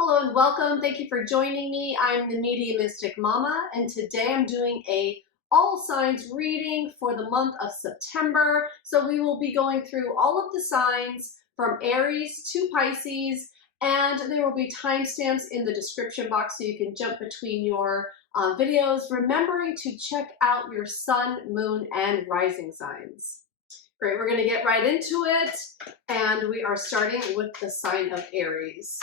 Hello and welcome. Thank you for joining me. I'm the Mediumistic Mama, and today I'm doing a all signs reading for the month of September. So we will be going through all of the signs from Aries to Pisces, and there will be timestamps in the description box so you can jump between your videos, remembering to check out your sun, moon, and rising signs. Great, we're going to get right into it, and we are starting with the sign of Aries.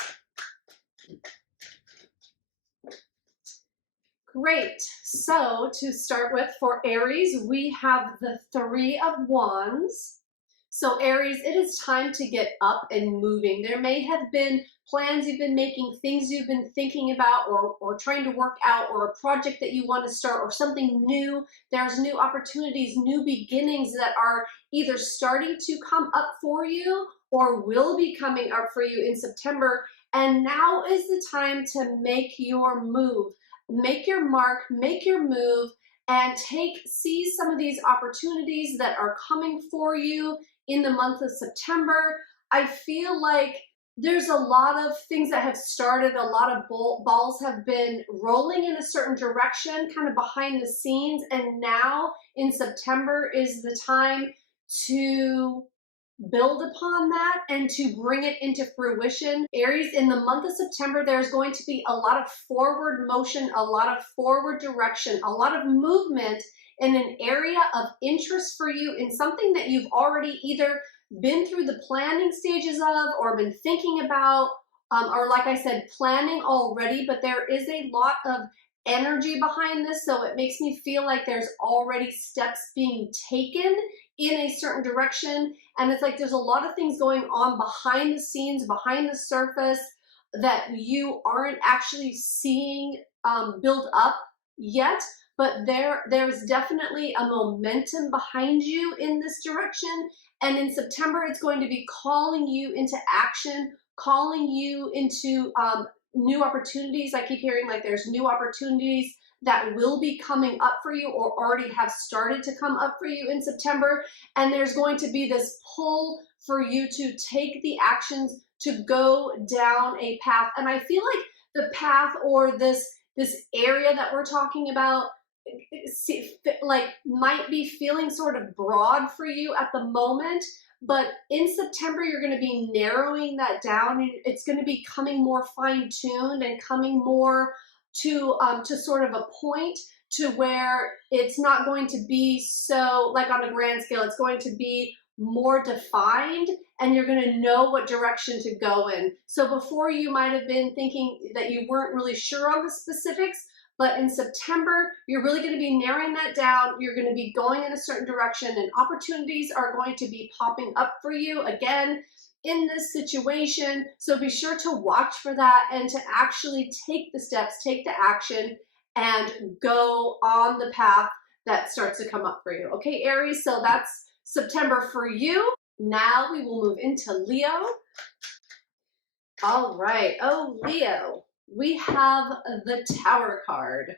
Great. So to start with, for Aries, we have the Three of Wands. So Aries, it is time to get up and moving. There may have been plans you've been making, things you've been thinking about or trying to work out, or a project that you want to start, or something new. There's new opportunities, new beginnings that are either starting to come up for you or will be coming up for you in September. And now is the time to make your move. Make your mark, make your move, and seize some of these opportunities that are coming for you in the month of September. I feel like there's a lot of things that have started, a lot of balls have been rolling in a certain direction, kind of behind the scenes, and now in September is the time to build upon that and to bring it into fruition. Aries, in the month of September, there's going to be a lot of forward motion, a lot of forward direction, a lot of movement in an area of interest for you, in something that you've already either been through the planning stages of or been thinking about, or like I said, planning already, but there is a lot of energy behind this, so it makes me feel like there's already steps being taken in a certain direction, and it's like there's a lot of things going on behind the scenes, behind the surface, that you aren't actually seeing build up yet, but there's definitely a momentum behind you in this direction, and in September it's going to be calling you into action, calling you into new opportunities. I keep hearing like there's new opportunities that will be coming up for you or already have started to come up for you in September. And there's going to be this pull for you to take the actions to go down a path. And I feel like the path, or this area that we're talking about, like might be feeling sort of broad for you at the moment. But in September, you're going to be narrowing that down, and it's going to be coming more fine-tuned and coming more to sort of a point to where it's not going to be so, like on a grand scale, it's going to be more defined, and you're going to know what direction to go in. So before, you might have been thinking that you weren't really sure on the specifics, but in September, you're really going to be narrowing that down. You're going to be going in a certain direction, and opportunities are going to be popping up for you again in this situation. So be sure to watch for that and to actually take the steps, take the action, and go on the path that starts to come up for you. Okay, Aries, so that's September for you. Now we will move into Leo. All right. Oh, Leo. We have the Tower card.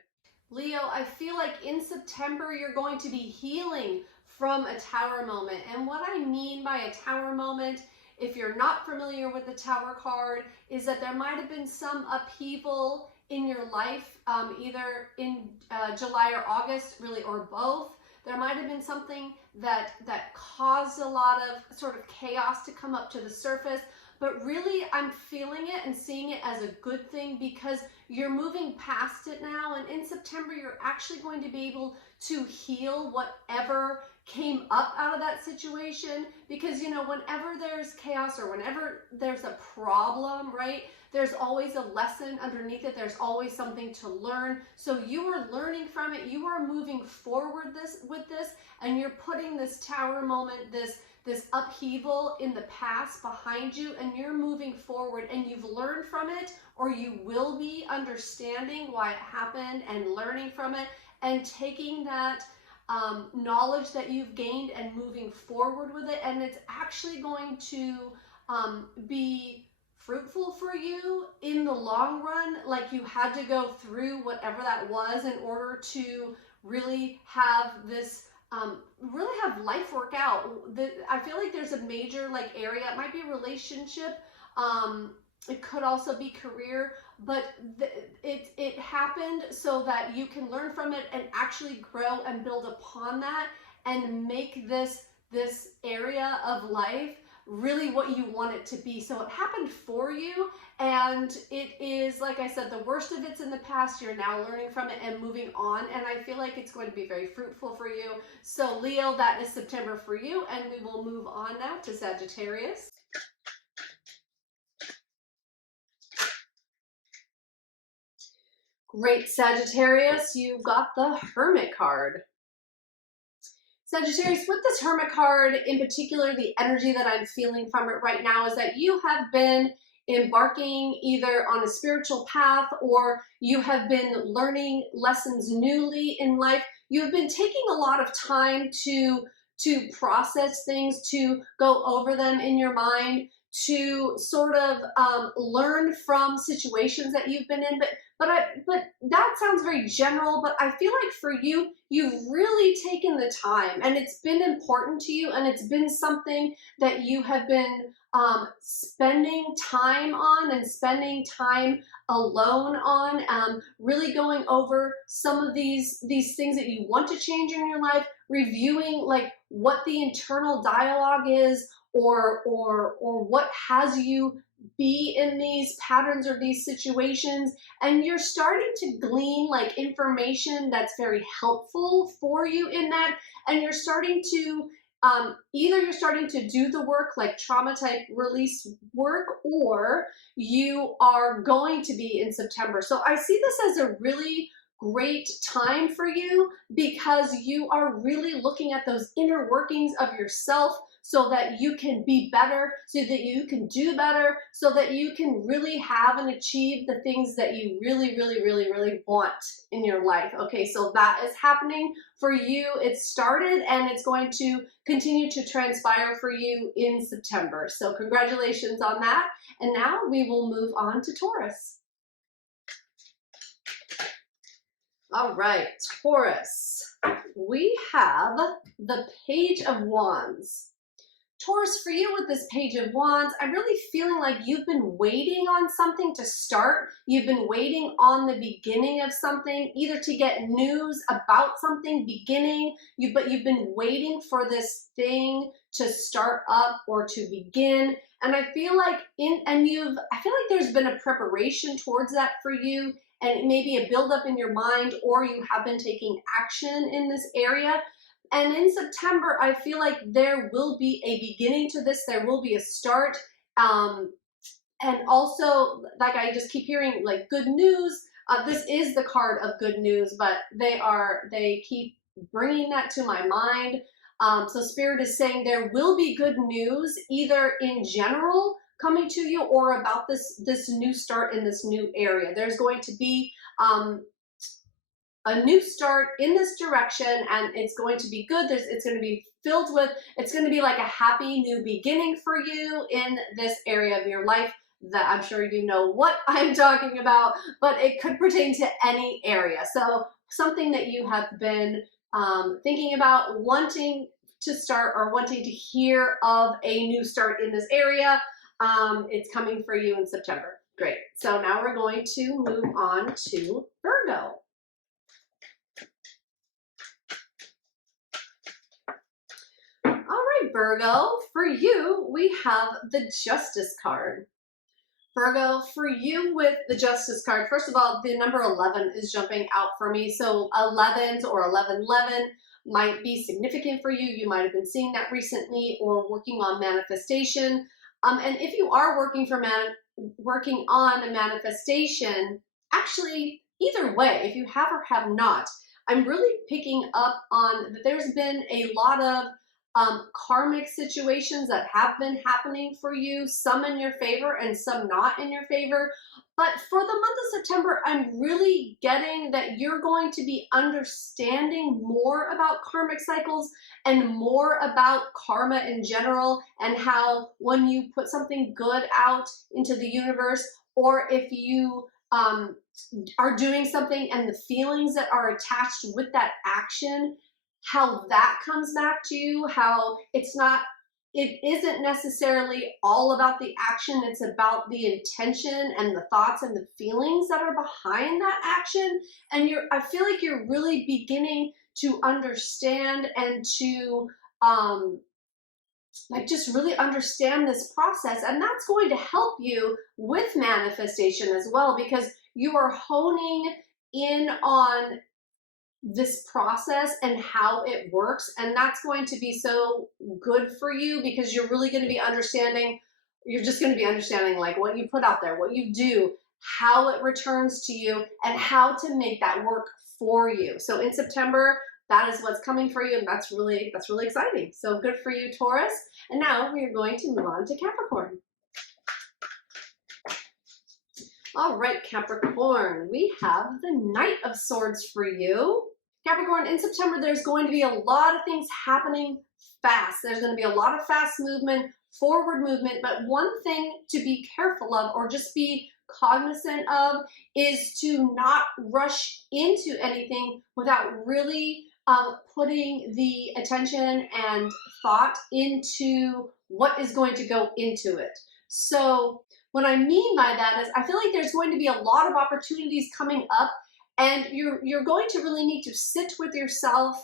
Leo, I feel like in September you're going to be healing from a Tower moment. And what I mean by a Tower moment, if you're not familiar with the Tower card, is that there might have been some upheaval in your life, either in July or August, really, or both. There might have been something that caused a lot of sort of chaos to come up to the surface. But really, I'm feeling it and seeing it as a good thing, because you're moving past it now. And in September, you're actually going to be able to heal whatever came up out of that situation. Because, you know, whenever there's chaos or whenever there's a problem, right, there's always a lesson underneath it. There's always something to learn. So you are learning from it. You are moving forward with this, and you're putting this Tower moment, this upheaval in the past behind you, and you're moving forward, and you've learned from it, or you will be understanding why it happened and learning from it, and taking that knowledge that you've gained and moving forward with it. And it's actually going to be fruitful for you in the long run. Like, you had to go through whatever that was in order to really have this really have life work out. I feel like there's a major like area, it might be a relationship, It could also be career, but it happened so that you can learn from it and actually grow and build upon that and make this area of life really what you want it to be. So it happened for you, and it is, like I said, the worst of it's in the past. You're now learning from it and moving on, and I feel like it's going to be very fruitful for you. So Leo, that is September for you, and we will move on now to Sagittarius. Great, Sagittarius, you got the Hermit card. Sagittarius, with this Hermit card in particular, the energy that I'm feeling from it right now is that you have been embarking either on a spiritual path, or you have been learning lessons newly in life. You've been taking a lot of time to process things, to go over them in your mind, to sort of learn from situations that you've been in. But that sounds very general, but I feel like for you, you've really taken the time, and it's been important to you, and it's been something that you have been spending time on and spending time alone on, really going over some of these things that you want to change in your life, reviewing like what the internal dialogue is, or what has you be in these patterns or these situations, and you're starting to glean like information that's very helpful for you in that, and you're starting to either you're starting to do the work, like trauma type release work, or you are going to be in September. So I see this as a really great time for you, because you are really looking at those inner workings of yourself, so that you can be better, so that you can do better, so that you can really have and achieve the things that you really, really, really, really want in your life. Okay, so that is happening for you. It started, and it's going to continue to transpire for you in September. So congratulations on that. And now we will move on to Taurus. All right, Taurus, we have the Page of Wands. Taurus, for you with this Page of Wands, I'm really feeling like you've been waiting on something to start. You've been waiting on the beginning of something, either to get news about something beginning, but you've been waiting for this thing to start up or to begin. And I feel like I feel like there's been a preparation towards that for you, and it may be a buildup in your mind, or you have been taking action in this area. And in September, I feel like there will be a beginning to this. There will be a start. And also, like I just keep hearing, like good news. This is the card of good news, but they keep bringing that to my mind. So Spirit is saying there will be good news, either in general coming to you, or about this new start in this new area. There's going to be a new start in this direction, and it's going to be good. It's going to be filled with, it's going to be like a happy new beginning for you in this area of your life that I'm sure you know what I'm talking about, but it could pertain to any area. So something that you have been thinking about, wanting to start, or wanting to hear of a new start in this area, it's coming for you in September. Great. So now we're going to move on to Virgo. Virgo, for you, we have the Justice card. Virgo, for you with the Justice card, first of all, the number 11 is jumping out for me. So 11s or 1111 might be significant for you. You might have been seeing that recently, or working on manifestation. And if you are working on a manifestation, actually, either way, if you have or have not, I'm really picking up on that there's been a lot of karmic situations that have been happening for you, some in your favor and some not in your favor. But for the month of September, I'm really getting that you're going to be understanding more about karmic cycles and more about karma in general, and how when you put something good out into the universe, or if you are doing something and the feelings that are attached with that action, how that comes back to you, how it's not it isn't necessarily all about the action. It's about the intention and the thoughts and the feelings that are behind that action. And I feel like you're really beginning to understand and to like just really understand this process. And that's going to help you with manifestation as well, because you are honing in on this process and how it works. And that's going to be so good for you, because you're really going to be understanding, you're just going to be understanding like what you put out there, what you do, how it returns to you, and how to make that work for you. So in September, that is what's coming for you, and that's really exciting. So good for you, Taurus. And now we are going to move on to Capricorn. All right, Capricorn, we have the Knight of Swords for you. Capricorn, in September, there's going to be a lot of things happening fast. There's going to be a lot of fast movement, forward movement, but one thing to be careful of, or just be cognizant of, is to not rush into anything without really putting the attention and thought into what is going to go into it. So what I mean by that is I feel like there's going to be a lot of opportunities coming up, and you're going to really need to sit with yourself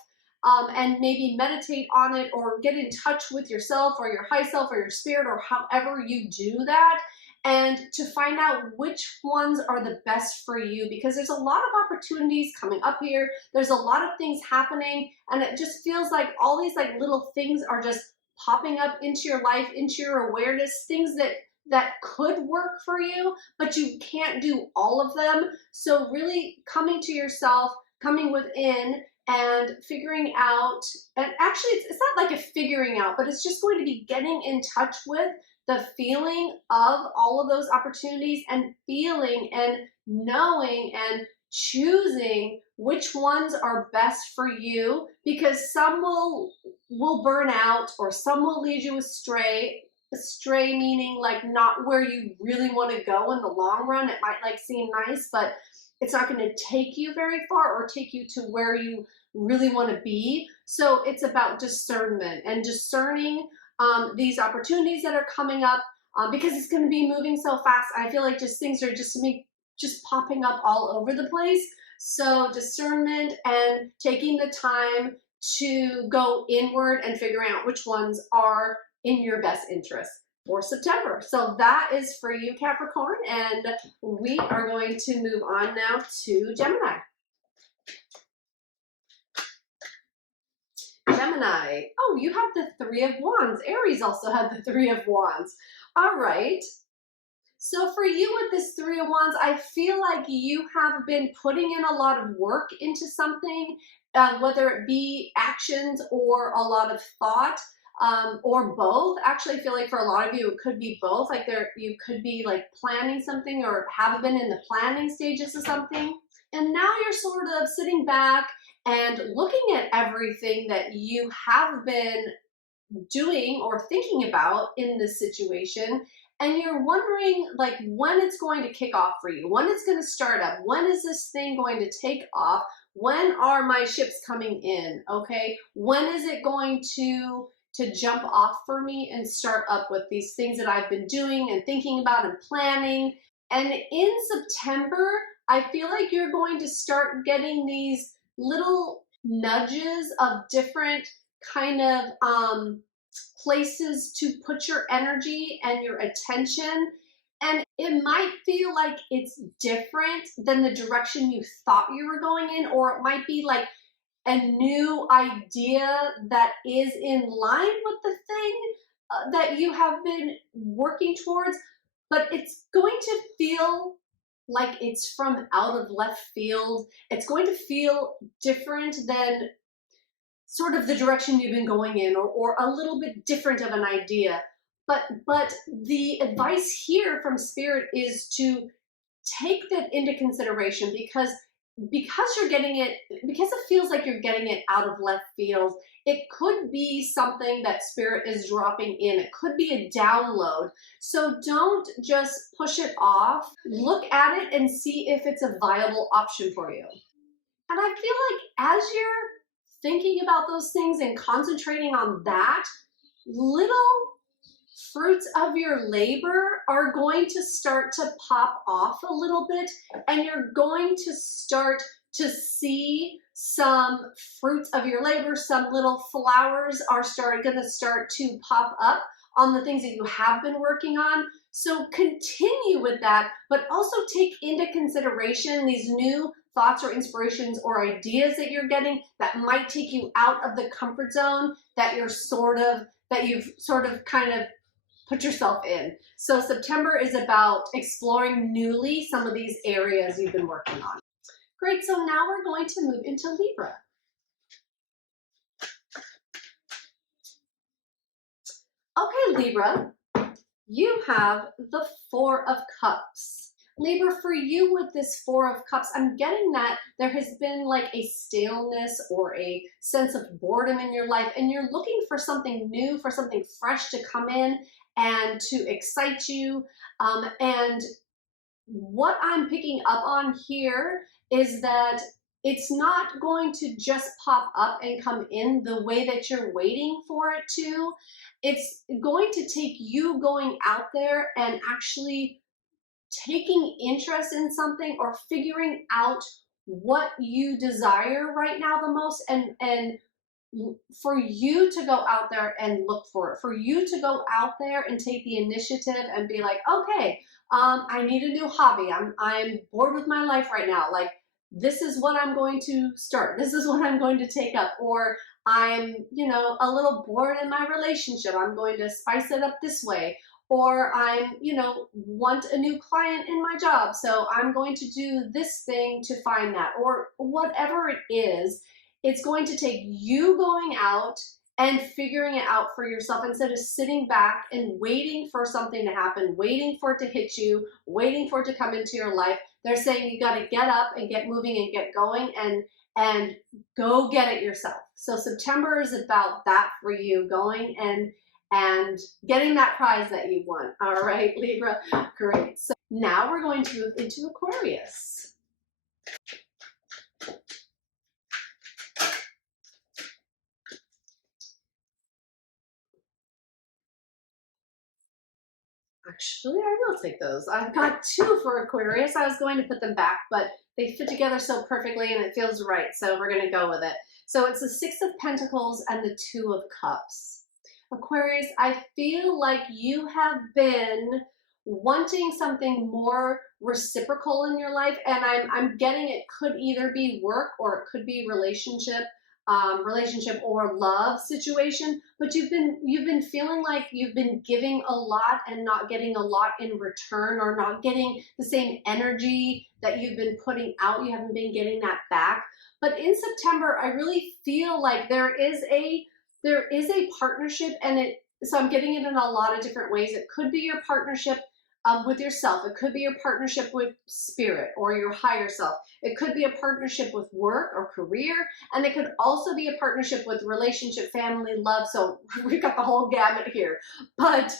and maybe meditate on it, or get in touch with yourself or your high self or your spirit, or however you do that, and to find out which ones are the best for you, because there's a lot of opportunities coming up here. There's a lot of things happening, and it just feels like all these like little things are just popping up into your life, into your awareness, things that could work for you, but you can't do all of them. So really coming to yourself, coming within, and figuring out, and actually it's not like a figuring out, but it's just going to be getting in touch with the feeling of all of those opportunities, and feeling and knowing and choosing which ones are best for you, because some will burn out, or some will lead you astray. Astray meaning like not where you really want to go in the long run. It might like seem nice, but it's not going to take you very far or take you to where you really want to be. So it's about discernment and discerning these opportunities that are coming up, because it's going to be moving so fast. I feel like just things are just popping up all over the place. So discernment and taking the time to go inward and figuring out which ones are in your best interest for September. So that is for you, Capricorn, and we are going to move on now to Gemini. Gemini, oh, you have the Three of Wands. Aries also had the Three of Wands. All right. So for you with this Three of Wands, I feel like you have been putting in a lot of work into something, whether it be actions or a lot of thought, or both. Actually, I feel like for a lot of you, it could be both. Like you could be like planning something, or have been in the planning stages of something. And now you're sort of sitting back and looking at everything that you have been doing or thinking about in this situation. And you're wondering like when it's going to kick off for you, when it's going to start up, when is this thing going to take off? When are my ships coming in? Okay. When is it going to jump off for me and start up with these things that I've been doing and thinking about and planning? And in September, I feel like you're going to start getting these little nudges of different kind of places to put your energy and your attention. And it might feel like it's different than the direction you thought you were going in, or it might be like a new idea that is in line with the thing that you have been working towards, but it's going to feel like it's from out of left field. It's going to feel different than sort of the direction you've been going in, or a little bit different of an idea. But the advice here from Spirit is to take that into consideration, because you're getting it, because it feels like you're getting it out of left field. It could be something that Spirit is dropping in. It could be a download. So don't just push it off. Look at it and see if it's a viable option for you. And I feel like as you're thinking about those things and concentrating on that, little fruits of your labor are going to start to pop off a little bit, and you're going to start to see some fruits of your labor. Some little flowers are going to start to pop up on the things that you have been working on. So continue with that, but also take into consideration these new thoughts or inspirations or ideas that you're getting that might take you out of the comfort zone that you've sort of kind of put yourself in. So September is about exploring newly some of these areas you've been working on. Great, so now we're going to move into Libra. Okay, Libra, you have the Four of Cups. Libra, for you with this Four of Cups, I'm getting that there has been like a staleness or a sense of boredom in your life, and you're looking for something new, for something fresh to come in and to excite you. And what I'm picking up on here is that it's not going to just pop up and come in the way that you're waiting for it to. It's going to take you going out there and actually taking interest in something or figuring out what you desire right now the most, and for you to go out there and look for it, for you to go out there and take the initiative and be like, okay, I need a new hobby. I'm bored with my life right now. Like, this is what I'm going to start. This is what I'm going to take up. Or I'm, a little bored in my relationship. I'm going to spice it up this way. Or I'm, want a new client in my job. So I'm going to do this thing to find that, or whatever it is. It's going to take you going out and figuring it out for yourself instead of sitting back and waiting for something to happen, waiting for it to hit you, waiting for it to come into your life. They're saying you got to get up and get moving and get going and go get it yourself. So September is about that for you, going and getting that prize that you want. All right, Libra, great. So now we're going to move into Aquarius. Actually, I will take those. I've got two for Aquarius. I was going to put them back, but they fit together so perfectly and it feels right. So we're going to go with it. So it's the Six of Pentacles and the Two of Cups. Aquarius, I feel like you have been wanting something more reciprocal in your life. And I'm getting it could either be work or it could be relationship or love situation, but you've been feeling like you've been giving a lot and not getting a lot in return, or not getting the same energy that you've been putting out. You haven't been getting that back. But in September, I really feel like there is a partnership, and so I'm getting it in a lot of different ways. It could be your partnership with yourself. It could be your partnership with spirit or your higher self. It could be a partnership with work or career, and it could also be a partnership with relationship, family, love. So we've got the whole gamut here. But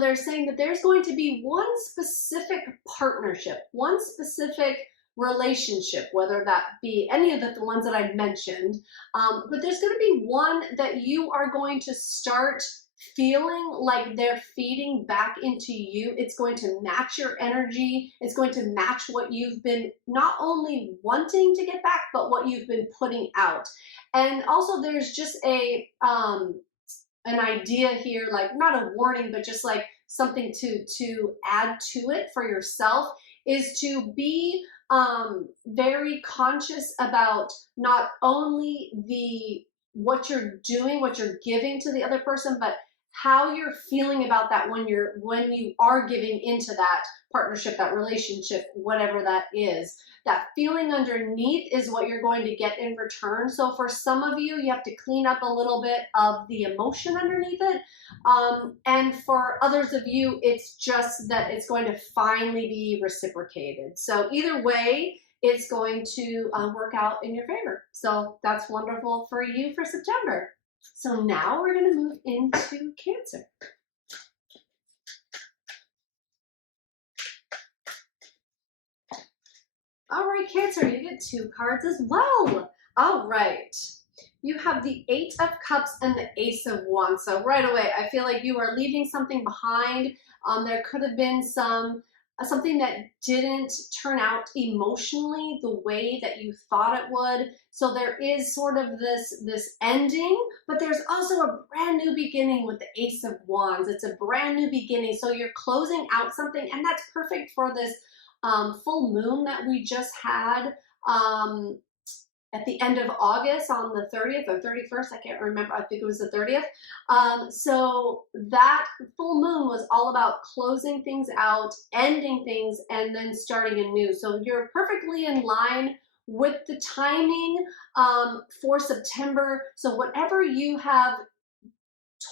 they're saying that there's going to be one specific partnership, one specific relationship, whether that be any of the ones that I've mentioned, but there's going to be one that you are going to start feeling like they're feeding back into you. It's going to match your energy. It's going to match what you've been not only wanting to get back, but what you've been putting out. And also there's just an idea here, like not a warning, but just like something to add to it for yourself, is to be very conscious about not only what you're doing, what you're giving to the other person, but how you're feeling about that when you are giving into that partnership, that relationship, whatever that is. That feeling underneath is what you're going to get in return. So for some of you, you have to clean up a little bit of the emotion underneath it. And for others of you, it's just that it's going to finally be reciprocated. So either way, it's going to work out in your favor. So that's wonderful for you for September. So now we're going to move into Cancer. All right, Cancer, you get two cards as well. All right. you have the Eight of Cups and the Ace of Wands. So right away, I feel like you are leaving something behind. There could have been something that didn't turn out emotionally the way that you thought it would. So there is sort of this ending, but there's also a brand new beginning with the Ace of Wands. It's a brand new beginning. So you're closing out something, and that's perfect for this full moon that we just had at the end of August on the 30th or 31st, I can't remember, I think it was the 30th. So that full moon was all about closing things out, ending things, and then starting anew. So you're perfectly in line with the timing for September. So whatever you have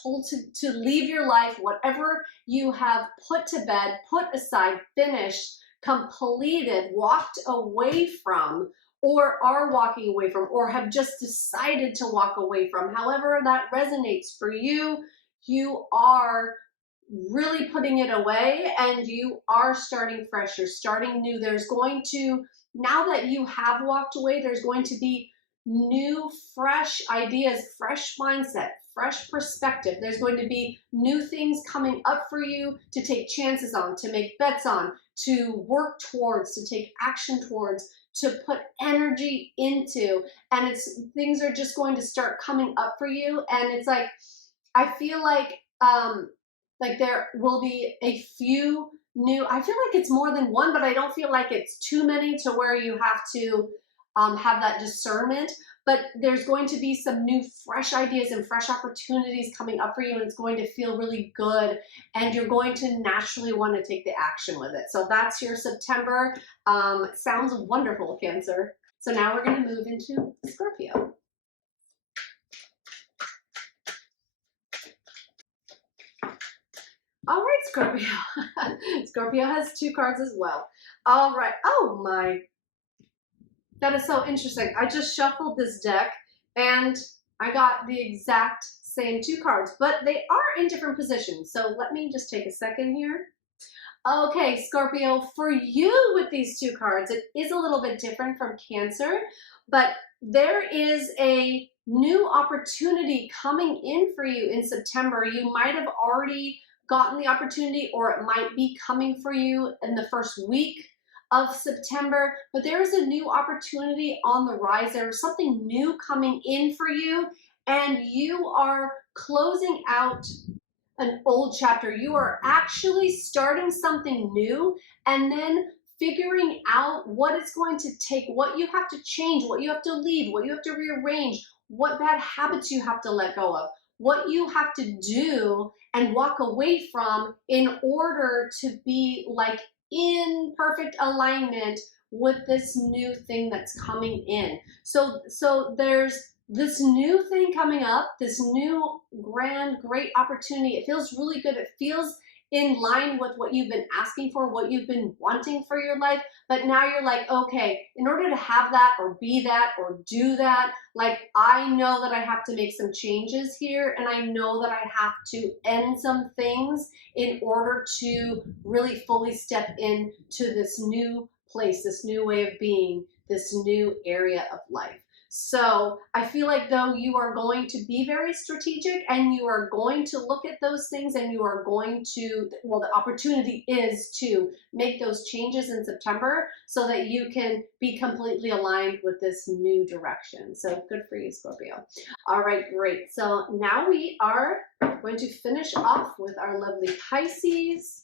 told to leave your life, whatever you have put to bed, put aside, finished, completed, walked away from, or are walking away from, or have just decided to walk away from, however that resonates for you, you are really putting it away and you are starting fresh, you're starting new. There's going to, now that you have walked away, there's going to be new, fresh ideas, fresh mindset, fresh perspective. There's going to be new things coming up for you to take chances on, to make bets on, to work towards, to take action towards, to put energy into, and things are just going to start coming up for you. And it's like, I feel like there will be a few new, I feel like it's more than one, but I don't feel like it's too many to where you have to have that discernment. But there's going to be some new fresh ideas and fresh opportunities coming up for you, and it's going to feel really good, and you're going to naturally want to take the action with it. So that's your September. Sounds wonderful, Cancer. So now we're going to move into Scorpio. All right, Scorpio. Scorpio has two cards as well. All right. Oh my. That is so interesting. I just shuffled this deck and I got the exact same two cards, but they are in different positions. So let me just take a second here. Okay, Scorpio, for you with these two cards, it is a little bit different from Cancer, but there is a new opportunity coming in for you in September. You might have already gotten the opportunity, or it might be coming for you in the first week of September, but there is a new opportunity on the rise. There's something new coming in for you, and you are closing out an old chapter. You are actually starting something new and then figuring out what it's going to take, what you have to change, what you have to leave, what you have to rearrange, what bad habits you have to let go of, what you have to do and walk away from in order to be like in perfect alignment with this new thing that's coming in. So there's this new thing coming up, this new grand, great opportunity. It feels really good. It feels in line with what you've been asking for, what you've been wanting for your life. But now you're like, okay, in order to have that or be that or do that, like I know that I have to make some changes here, and I know that I have to end some things in order to really fully step into this new place, this new way of being, this new area of life. So I feel like though you are going to be very strategic and you are going to look at those things and you are going to, well, the opportunity is to make those changes in September so that you can be completely aligned with this new direction. So good for you, Scorpio. All right, great. So now we are going to finish off with our lovely Pisces.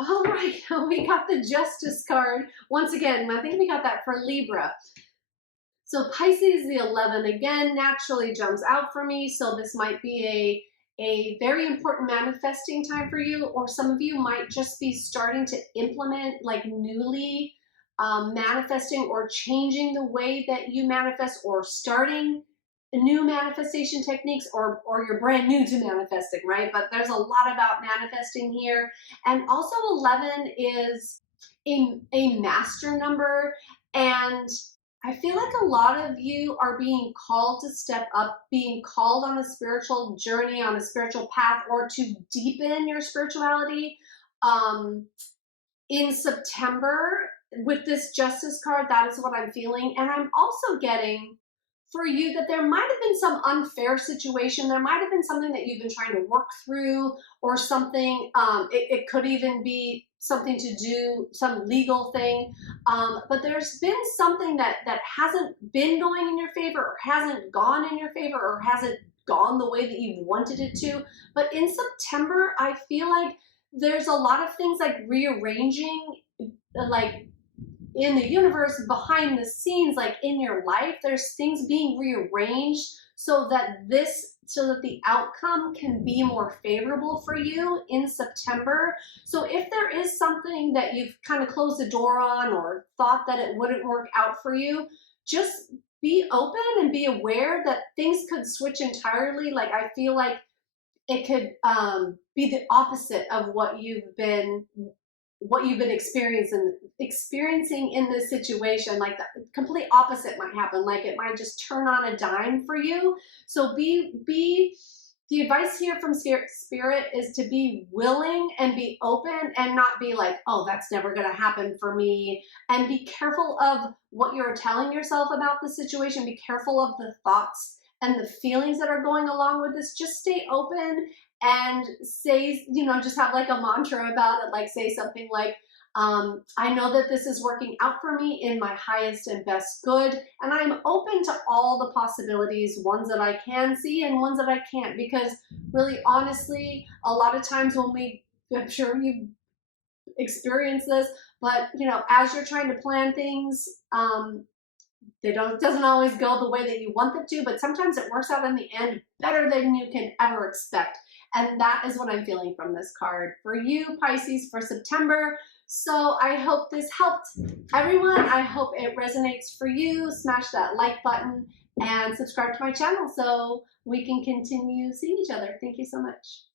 All right, we got the Justice card. Once again, I think we got that for Libra. So Pisces, the 11, again, naturally jumps out for me. So this might be a very important manifesting time for you, or some of you might just be starting to implement like newly manifesting or changing the way that you manifest, or starting new manifestation techniques, or you're brand new to manifesting, right? But there's a lot about manifesting here. And also 11 is a master number, and I feel like a lot of you are being called to step up, being called on a spiritual journey, on a spiritual path, or to deepen your spirituality. In September, with this Justice card, that is what I'm feeling. And I'm also getting for you that there might have been some unfair situation. There might have been something that you've been trying to work through, or something. It could even be something to do, some legal thing. But there's been something that hasn't been going in your favor, or hasn't gone in your favor, or hasn't gone the way that you wanted it to. But in September, I feel like there's a lot of things like rearranging, like in the universe, behind the scenes, like in your life, there's things being rearranged so that the outcome can be more favorable for you in September. So if there is something that you've kind of closed the door on, or thought that it wouldn't work out for you, just be open and be aware that things could switch entirely. Like, I feel like it could be the opposite of what you've been experiencing in this situation. Like, the complete opposite might happen. Like, it might just turn on a dime for you. So the advice here from Spirit is to be willing and be open, and not be like, oh, that's never going to happen for me. And be careful of what you're telling yourself about the situation. Be careful of the thoughts and the feelings that are going along with this. Just stay open and say, just have like a mantra about it. Like, say something like, I know that this is working out for me in my highest and best good, and I'm open to all the possibilities, ones that I can see and ones that I can't. Because really, honestly, a lot of times I'm sure you've experienced this, but as you're trying to plan things, it doesn't always go the way that you want them to, but sometimes it works out in the end better than you can ever expect. And that is what I'm feeling from this card for you, Pisces, for September. So I hope this helped everyone. I hope it resonates for you. Smash that like button and subscribe to my channel so we can continue seeing each other. Thank you so much.